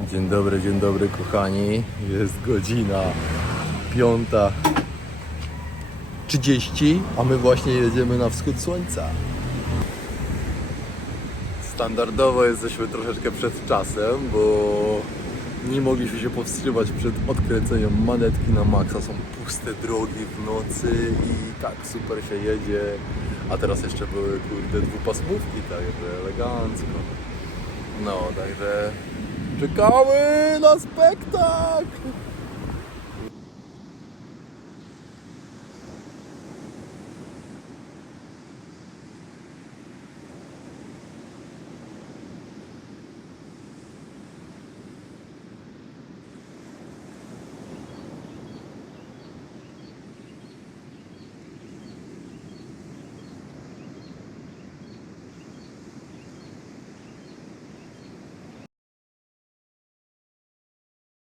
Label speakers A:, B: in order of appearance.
A: Dzień dobry, dzień dobry kochani. Jest godzina 5.30, a my właśnie jedziemy na wschód słońca. Standardowo jesteśmy troszeczkę przed czasem, bo nie mogliśmy się powstrzymać przed odkręceniem manetki na maksa. Są puste drogi w nocy i tak super się jedzie. A teraz jeszcze były kurde dwupasmówki, także elegancko. No, także czekamy na spektakl!